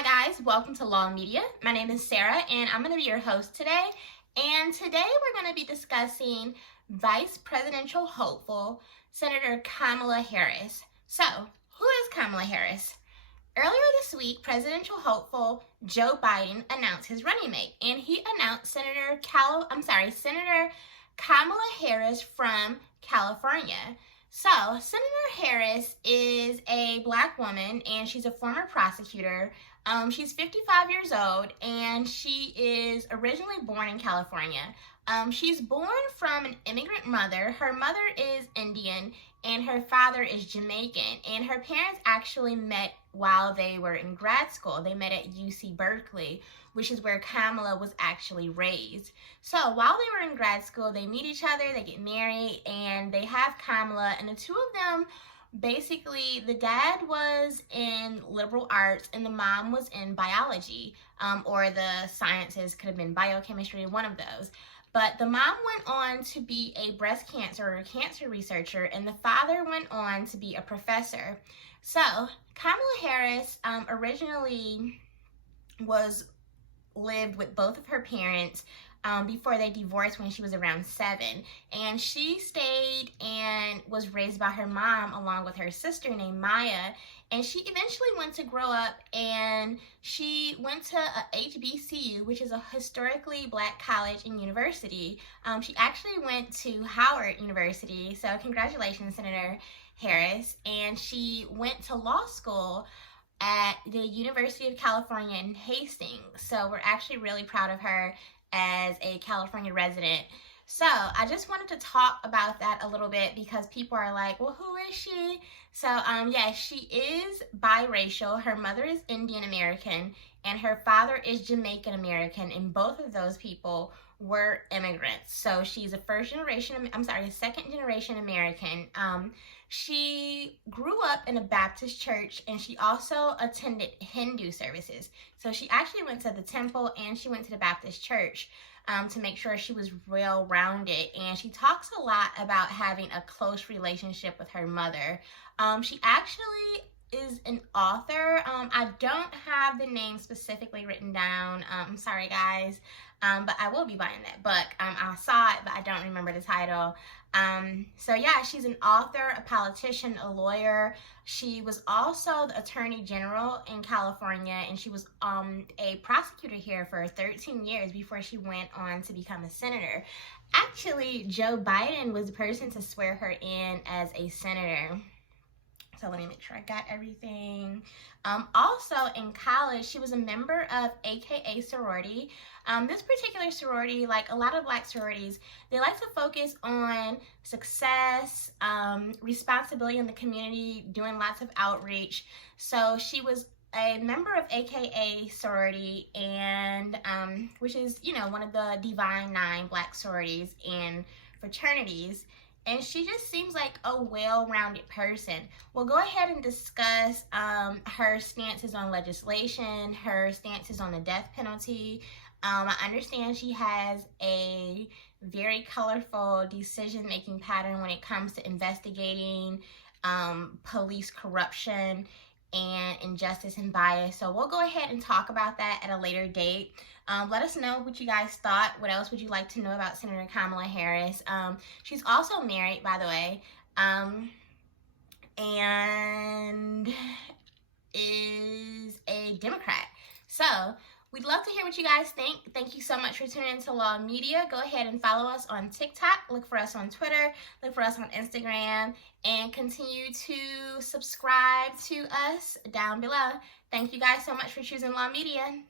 Hi guys, welcome to Law Media. My name is Sarah and I'm going to be your host today. And today we're going to be discussing Vice Presidential hopeful Senator Kamala Harris. So, who is Kamala Harris? Earlier this week, presidential hopeful Joe Biden announced his running mate, and he announced Senator Kamala Harris from California. So, Senator Harris is a black woman, and she's a former prosecutor. She's 55 years old, and she is originally born in California. She's born from an immigrant mother. Her mother is Indian, and her father is Jamaican. And her parents actually met while they were in grad school. They met at UC Berkeley, which is where Kamala was actually raised. So while they were in grad school, they meet each other, they get married, and they have Kamala, and the two of them, basically, the dad was in liberal arts and the mom was in biology, or the sciences, could have been biochemistry, one of those. But the mom went on to be a breast cancer or cancer researcher, and the father went on to be a professor. So Kamala Harris originally lived with both of her parents before they divorced when she was around 7. And she stayed and was raised by her mom along with her sister named Maya. And she eventually went to grow up, and she went to a HBCU, which is a historically black college and university. She actually went to Howard University, so congratulations, Senator Harris. And she went to law school at the University of California in Hastings. So we're actually really proud of her as a California resident. So I just wanted to talk about that a little bit because people are like, well, who is she? So yeah, she is biracial. Her mother is Indian American and her father is Jamaican American, and both of those people were immigrants. So she's a second generation American. She grew up in a Baptist church, and she also attended Hindu services. So she actually went to the temple and she went to the Baptist church to make sure she was well-rounded. And she talks a lot about having a close relationship with her mother. She actually is an author. I don't have the name specifically written down. I'm sorry, guys. But I will be buying that book. I saw it, but I don't remember the title. So yeah, she's an author, a politician, a lawyer. She was also the Attorney General in California, and she was a prosecutor here for 13 years before she went on to become a senator. Actually, Joe Biden was the person to swear her in as a senator. So let me make sure I got everything. Also in college, she was a member of AKA sorority. This particular sorority, like a lot of black sororities, they like to focus on success, responsibility in the community, doing lots of outreach. So she was a member of AKA sorority, and which is, one of the Divine 9 black sororities and fraternities. And she just seems like a well-rounded person. We'll go ahead and discuss her stances on legislation, her stances on the death penalty. I understand she has a very colorful decision-making pattern when it comes to investigating police corruption and injustice and bias. So we'll go ahead and talk about that at a later date. Let us know what you guys thought. What else would you like to know about Senator Kamala Harris? She's also married, by the way, and is a Democrat. So we'd love to hear what you guys think. Thank you so much for tuning into Law Media. Go ahead and follow us on TikTok. Look for us on Twitter. Look for us on Instagram. And continue to subscribe to us down below. Thank you guys so much for choosing Law Media.